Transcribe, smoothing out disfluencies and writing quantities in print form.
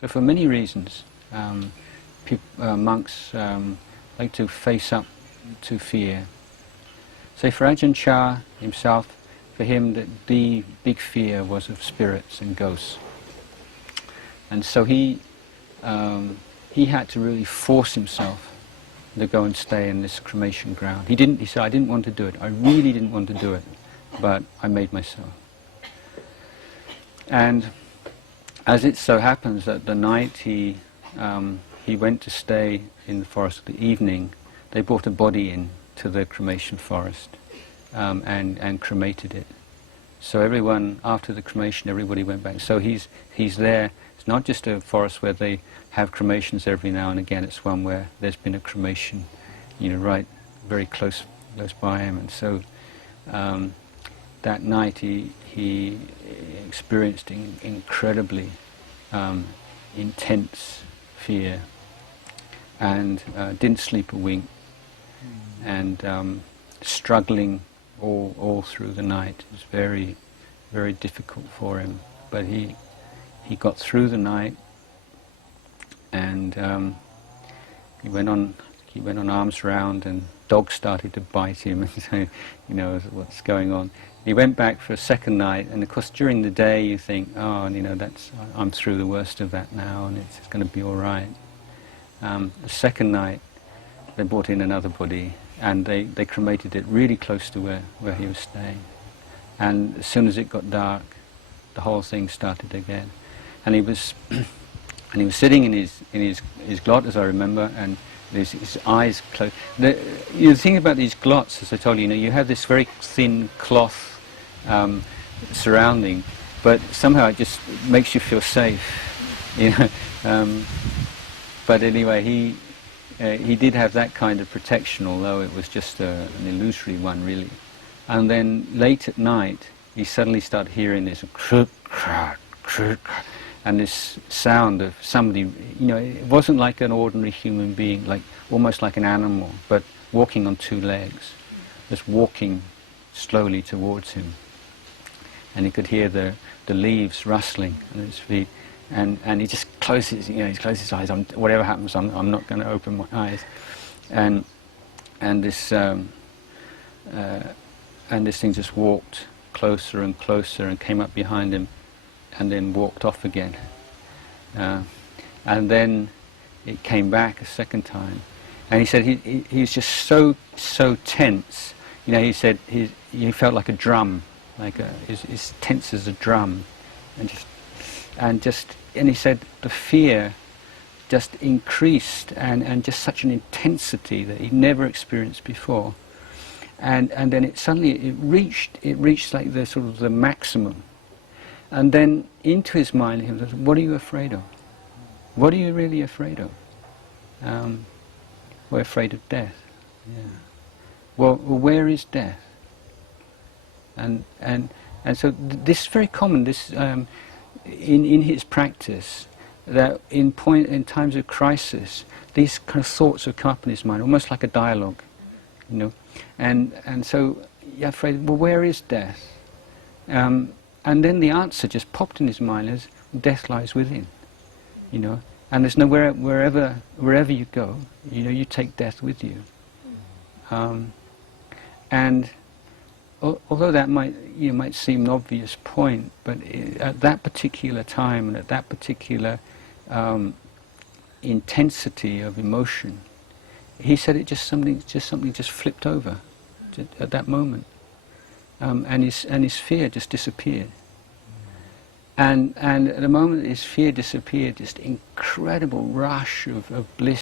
So for many reasons, monks like to face up to fear. So for Ajahn Chah himself, for him the big fear was of spirits and ghosts. And so he had to really force himself to go and stay in this cremation ground. He said, I didn't want to do it. I really didn't want to do it, but I made myself. And as it so happens that the night he went to stay in the forest, the evening, they brought a body in to the cremation forest and cremated it. So everyone, after the cremation, everybody went back. So he's there. It's not just a forest where they have cremations every now and again. It's one where there's been a cremation, right very close by him. And so that night he experienced incredibly intense fear and didn't sleep a wink, and struggling all through the night. It was very, very difficult for him, but he got through the night, and he went on arms round, and dogs started to bite him, and so, what's going on. He went back for a second night, and of course during the day you think, oh, I'm through the worst of that now, and it's going to be all right. The second night they brought in another body, and they cremated it really close to where he was staying. And as soon as it got dark, the whole thing started again. And he was sitting in his glot, as I remember, and his eyes closed. The thing about these glots, as I told you, you have this very thin cloth surrounding, but somehow it just makes you feel safe, But anyway, he did have that kind of protection, although it was just an illusory one, really. And then late at night, he suddenly started hearing this and this sound of somebody, it wasn't like an ordinary human being, almost like an animal, but walking on two legs, just walking slowly towards him. And he could hear the leaves rustling on his feet. And he just closes, he closes his eyes. Whatever happens, I'm not going to open my eyes. And this thing just walked closer and closer and came up behind him, and then walked off again. And then it came back a second time, and he said he was just so tense. He said he felt like a drum, he's tense as a drum, and he said the fear just increased, and just such an intensity that he'd never experienced before, and then it reached like the sort of the maximum, and then into his mind he was, what are you afraid of? What are you really afraid of? We're afraid of death. Yeah. Well, where is death? And so this is very common. This in his practice, that in times of crisis, these kind of thoughts would come up in his mind, almost like a dialogue, And so you're afraid. Well, where is death? And then the answer just popped in his mind as death lies within, And there's nowhere wherever you go, you take death with you. And although that might seem an obvious point, but at that particular time and at that particular intensity of emotion, he said something just flipped over at that moment, and his fear just disappeared. And at the moment his fear disappeared, just incredible rush of bliss